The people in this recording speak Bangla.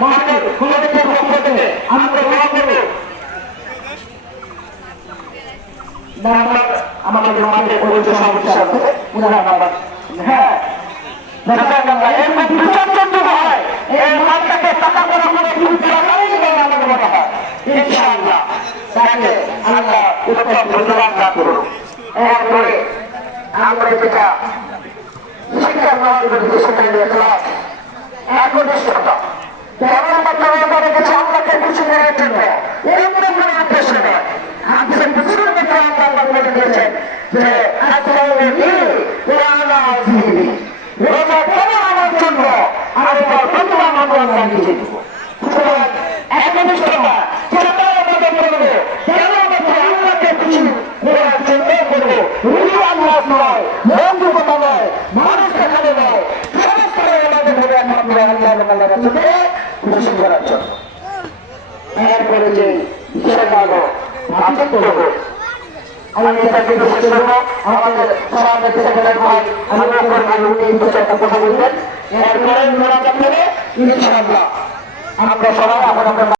মহানের কমিটির পক্ষ থেকে আমরা দোয়া করব নাম্বার আমাদের মাঠে পরিচয় সমস্যা আছে উনারা নাম্বার হ্যাঁ জাযাকাল্লাহ এরকম বিচারযোগ্য হয় এই মাঠটাকে টাকা করা করে কিন্তু টাকাই আমাদের মনে হয় ইনশাআল্লাহ তাকে আল্লাহ উত্তম ধন্যবাদ দান করুন। এরপরে আমরা যেটা শিক্ষার মহাবিদ্যালয় সেখানে ক্লাস একনিষ্ঠতা কেমন আমরা রেখেছি আল্লাহকে খুশি করার জন্য এরকম কোনো উদ্দেশ্য নয়। আমাদের বুঝুন আল্লাহ বলে দিয়েছেন যে রোজা কেন আমার জন্য আর প্রতিবার আমরা লাগিয়ে দেব। সুতরাং একনিষ্ঠতা যেটা আমাদের করবো কেন আমাদের আল্লাহকে খুশি করার জন্য করবো রুলি আল্লাহ নয় বন্ধু কথা নয় মানুষ দেখানো নয় সমস্ত আমাদের হবে একমাত্র আল্লাহ খুশি করার জন্য। এরপরে যে বিষয়টা হলো ভাতৃত্ব আমি এটাকে বিশেষ করবো আমাদের সমাজের সেক্রেটারি ভাই একটা কথা বলবেন এরপরে ইনশাআল্লাহ আমরা সবাই আমরা